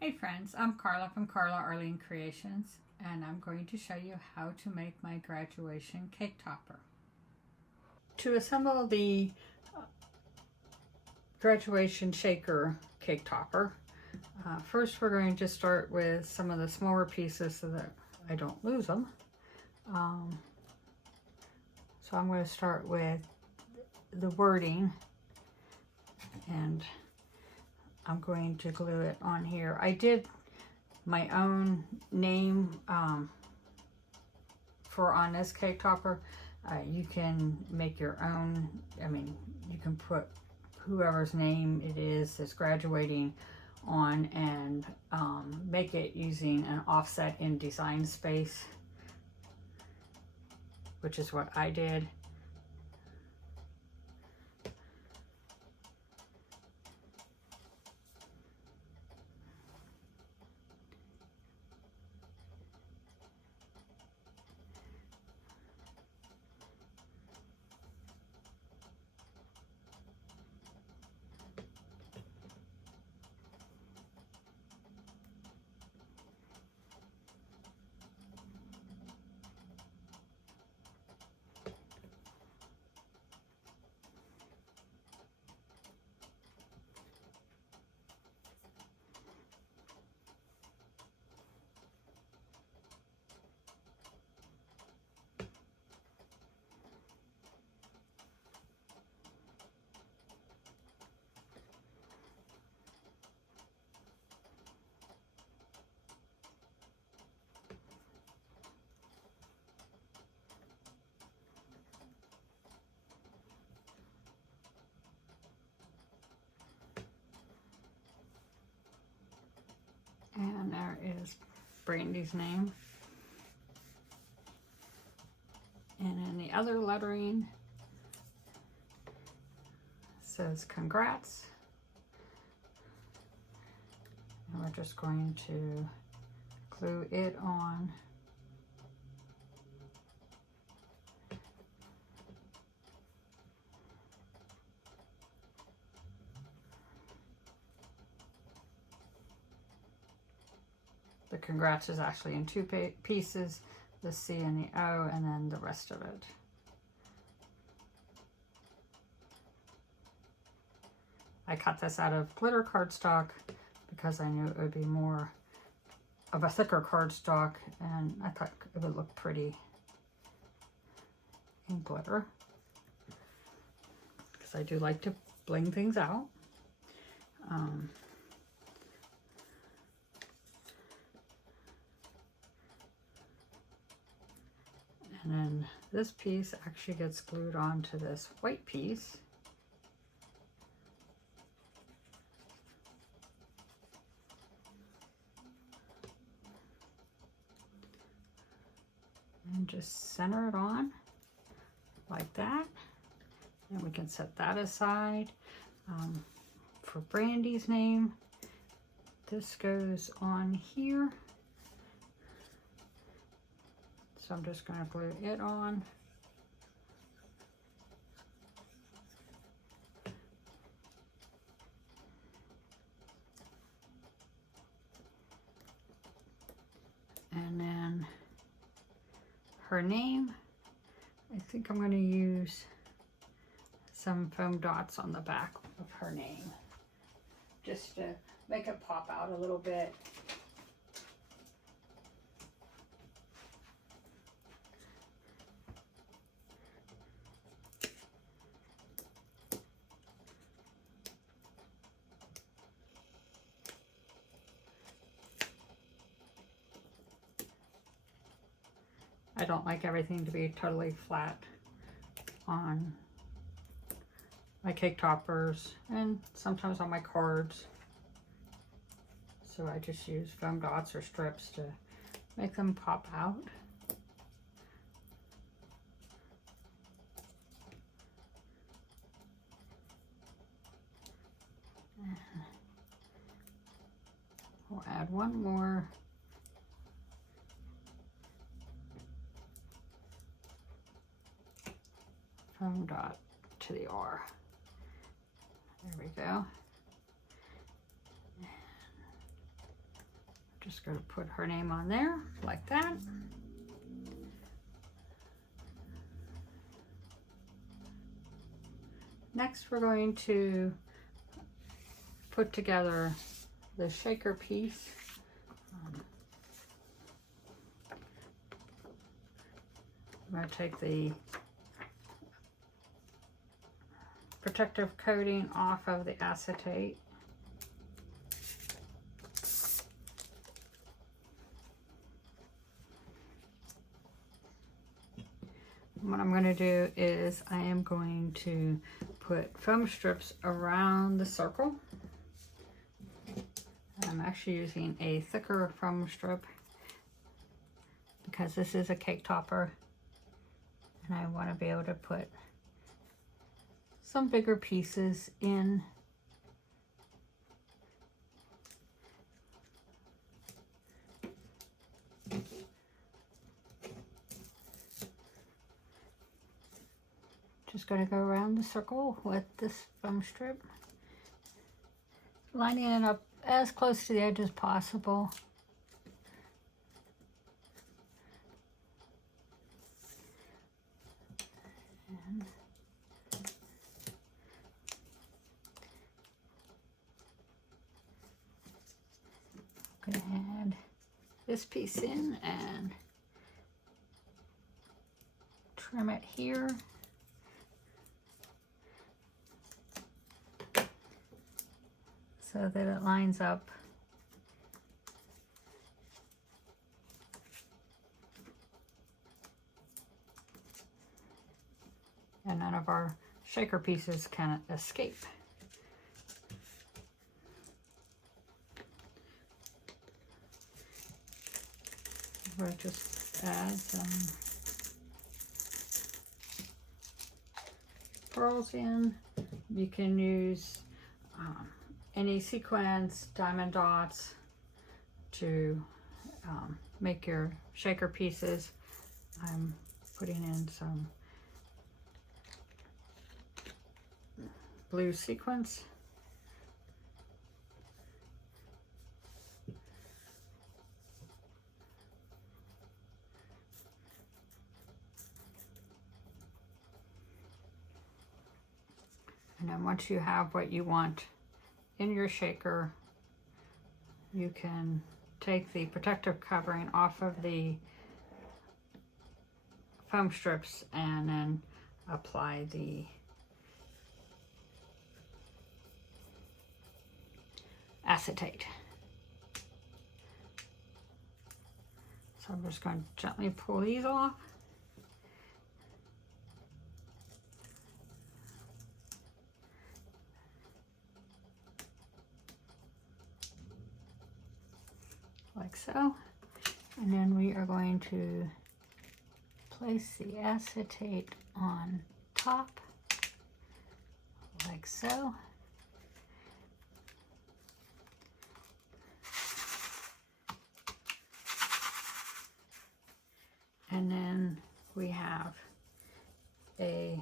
Hey friends, I'm Carla from Carla Arlene Creations, and I'm going to show you how to make my graduation cake topper. To assemble the graduation shaker cake topper, first we're going to start with some of the smaller pieces so that I don't lose them. So I'm going to start with the wording, and I'm going to glue it on here. I did my own name for on this cake topper. You can make your own. I mean, you can put whoever's name it is that's graduating on and make it using an offset in design space, which is what I did. And there is Brandy's name. And then the other lettering says congrats. And we're just going to glue it on. The congrats is actually in two pieces, the C and the O, and then the rest of it. I cut this out of glitter cardstock because I knew it would be more of a thicker cardstock, and I thought it would look pretty in glitter, because I do like to bling things out. And then this piece actually gets glued onto this white piece. And just center it on like that. And we can set that aside. For Brandy's name, this goes on here. So I'm just going to glue it on. And then her name, I think I'm going to use some foam dots on the back of her name, just to make it pop out a little bit. I don't like everything to be totally flat on my cake toppers and sometimes on my cards. So I just use foam dots or strips to make them pop out. We'll add one more. Foam dot to the R. There we go. Just going to put her name on there like that. Next, we're going to put together the shaker piece. I'm going to take the protective coating off of the acetate. What I'm going to do is I am going to put foam strips around the circle. I'm actually using a thicker foam strip because this is a cake topper and I want to be able to put some bigger pieces in. Just going to go around the circle with this foam strip, lining it up as close to the edge as possible. And I'm going to add this piece in and trim it here. So that it lines up and none of our shaker pieces can escape. We'll just add some pearls in. You can use any sequins, diamond dots to make your shaker pieces. I'm putting in some blue sequins. And then once you have what you want in your shaker, you can take the protective covering off of the foam strips and then apply the acetate. So I'm just going to gently pull these off. Like so. And then we are going to place the acetate on top, like so. And then we have a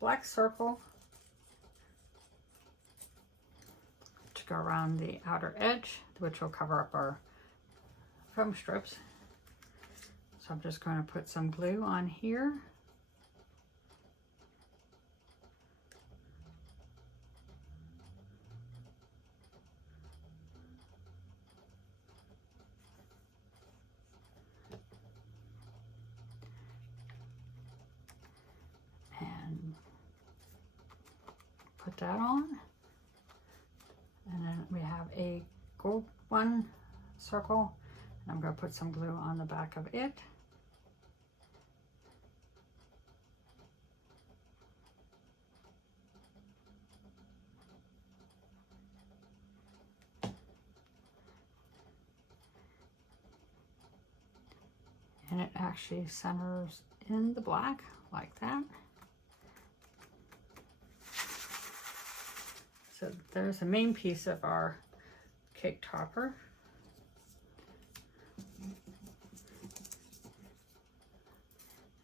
black circle to go around the outer edge, which will cover up our foam strips. So I'm just going to put some glue on here. And put that on. And then we have a gold one circle. And I'm going to put some glue on the back of it. And it actually centers in the black like that. So there's the main piece of our cake topper.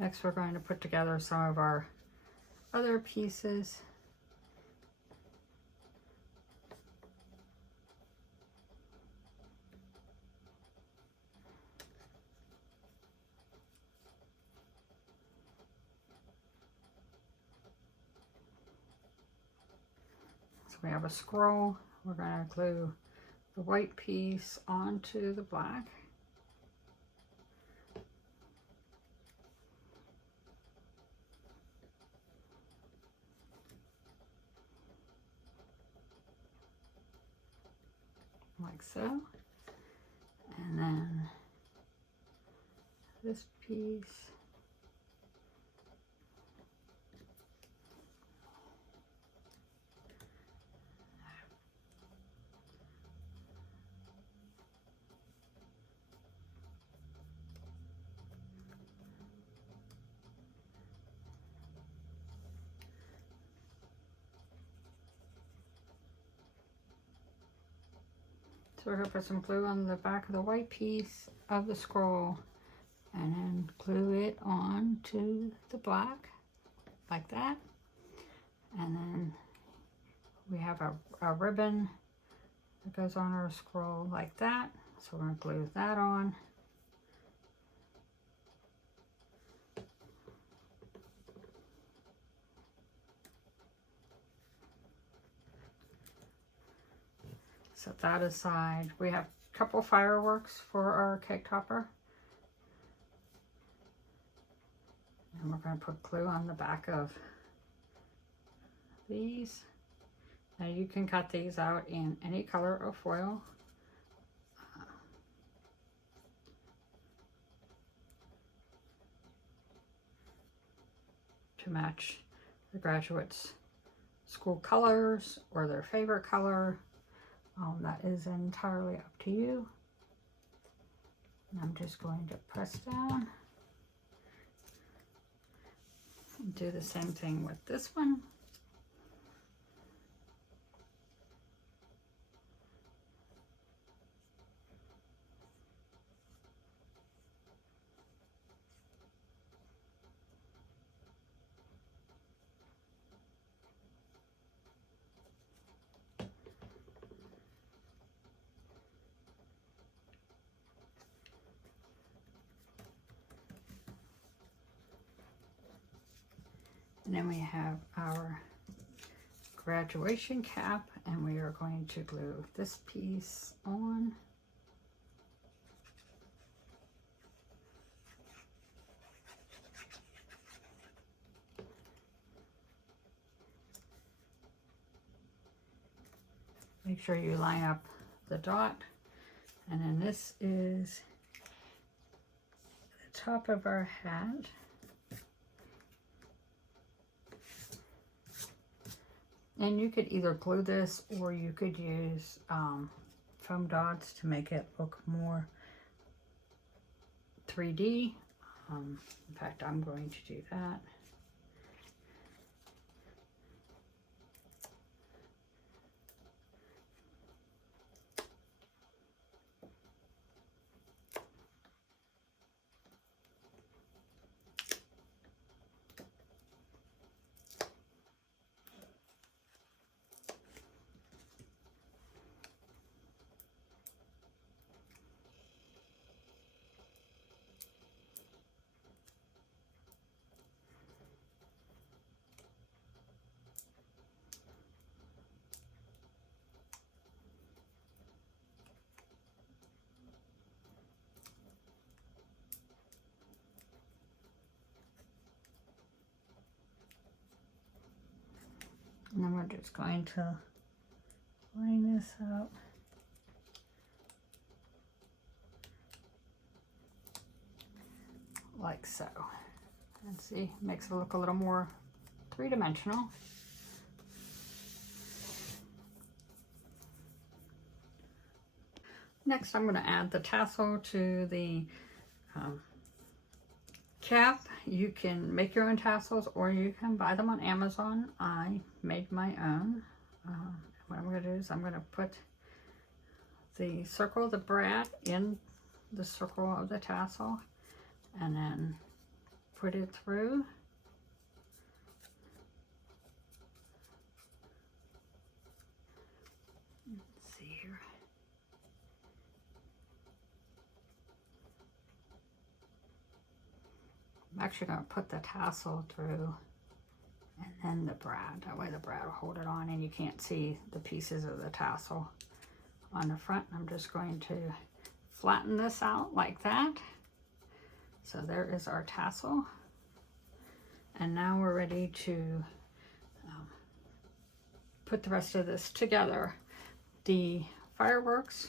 Next, we're going to put together some of our other pieces. we have a scroll. We're going to glue the white piece onto the black. Like so. And then this piece. So we're going to put some glue on the back of the white piece of the scroll and then glue it on to the black like that. And then we have a ribbon that goes on our scroll like that. So we're going to glue that on. Set that aside. We have a couple fireworks for our cake topper. And we're going to put glue on the back of these. Now you can cut these out in any color of foil. To match the graduates' school colors or their favorite color. That is entirely up to you. And I'm just going to press down. Do the same thing with this one. And then we have our graduation cap, and we are going to glue this piece on. Make sure you line up the dot. And then this is the top of our hat. And you could either glue this or you could use foam dots to make it look more 3D. In fact, I'm going to do that. And then we're just going to line this up. Like so. And see, makes it look a little more three-dimensional. Next, I'm going to add the tassel to the cap. You can make your own tassels or you can buy them on Amazon. I made my own. What I'm going to do is I'm going to put the circle of the brad in the circle of the tassel and then put it through. Let's see here. I'm actually going to put the tassel through and and the brad. That way the brad will hold it on and you can't see the pieces of the tassel on the front. I'm just going to flatten this out like that. So there is our tassel. And now we're ready to put the rest of this together. The fireworks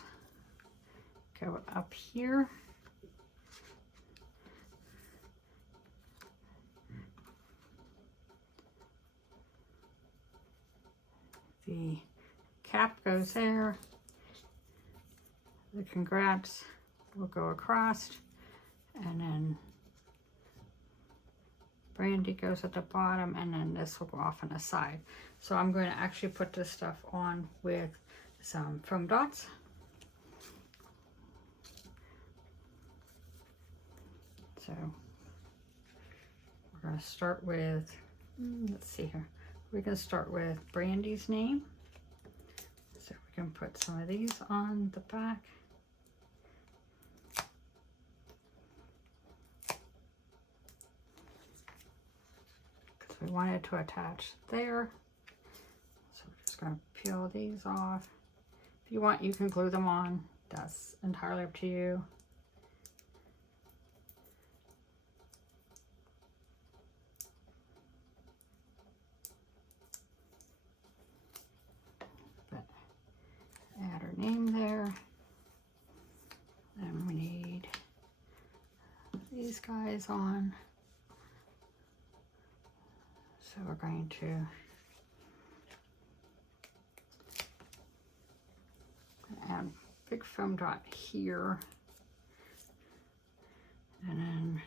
go up here. The cap goes there. The congrats will go across, and then Brandy goes at the bottom, and then this will go off on the side. So I'm going to actually put this stuff on with some foam dots. So we're going to start with, let's see here. We're going to start with Brandy's name. So we can put some of these on the back. Because we wanted to attach there. So we're just going to peel these off. If you want, you can glue them on. That's entirely up to you. Add her name there. Then we need these guys on. So we're going to add a big foam dot here. And then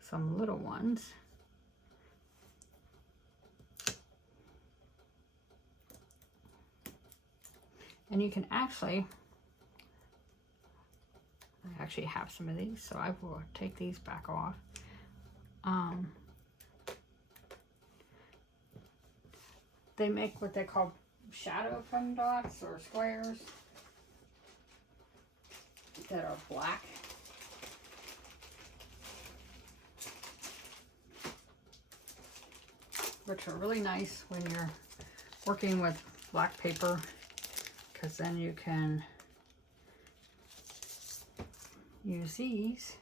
some little ones. And you can actually, I actually have some of these, so I will take these back off. They make what they call shadow foam dots or squares that are black. Which are really nice when you're working with black paper, because then you can use these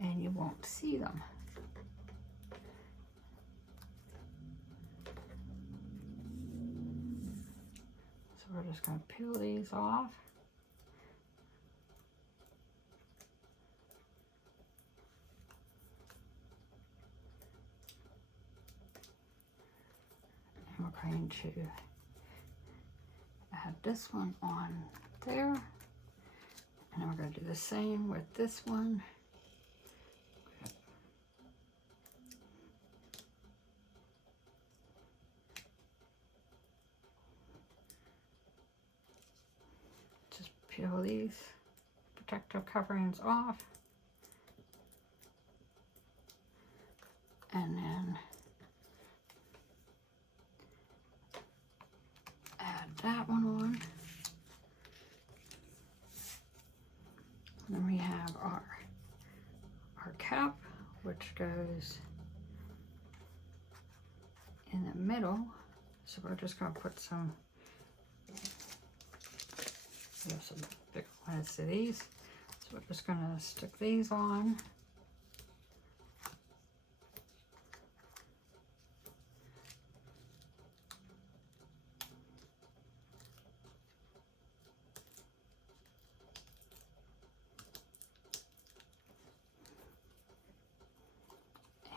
and you won't see them. So we're just going to peel these off. And we're going to add this one on there, and then we're going to do the same with this one. Just peel these protective coverings off, and then add that one on. And then we have our cap, which goes in the middle. So we're just going to put some, we have some big ones to these. So we're just going to stick these on.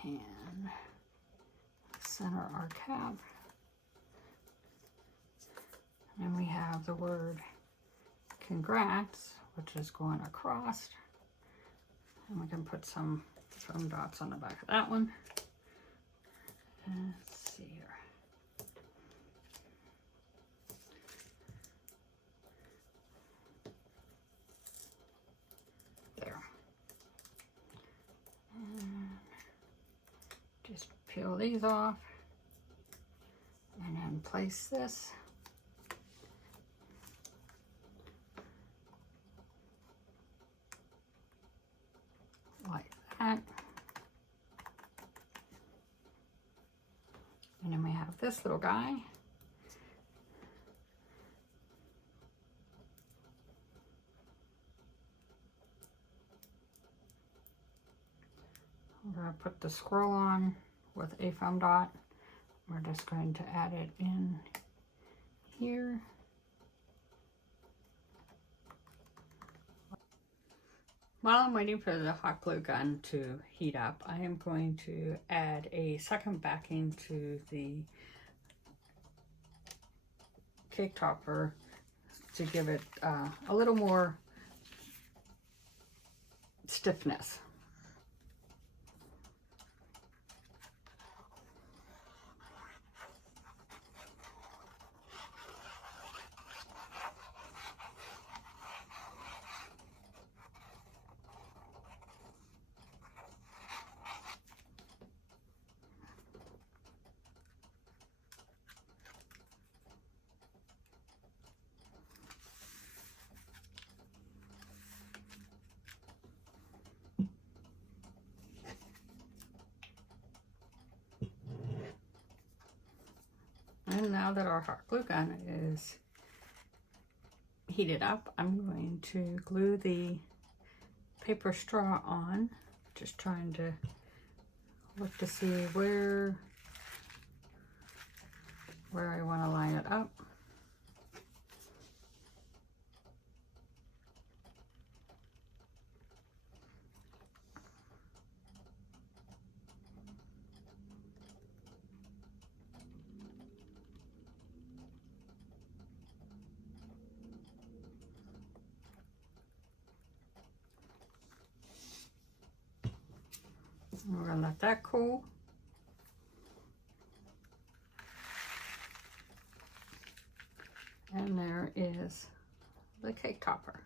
And center our cap. And then we have the word congrats, which is going across. And we can put some foam dots on the back of that one. And let's see here. There. And just peel these off and then place this like that. have this little guy. We're going to put the squirrel on with a foam dot. We're just going to add it in here. While I'm waiting for the hot glue gun to heat up, I am going to add a second backing to the cake topper to give it a little more stiffness. And now that our hot glue gun is heated up, I'm going to glue the paper straw on. Just trying to look to see where I want to line it up. We're going to let that cool. And there is the cake topper.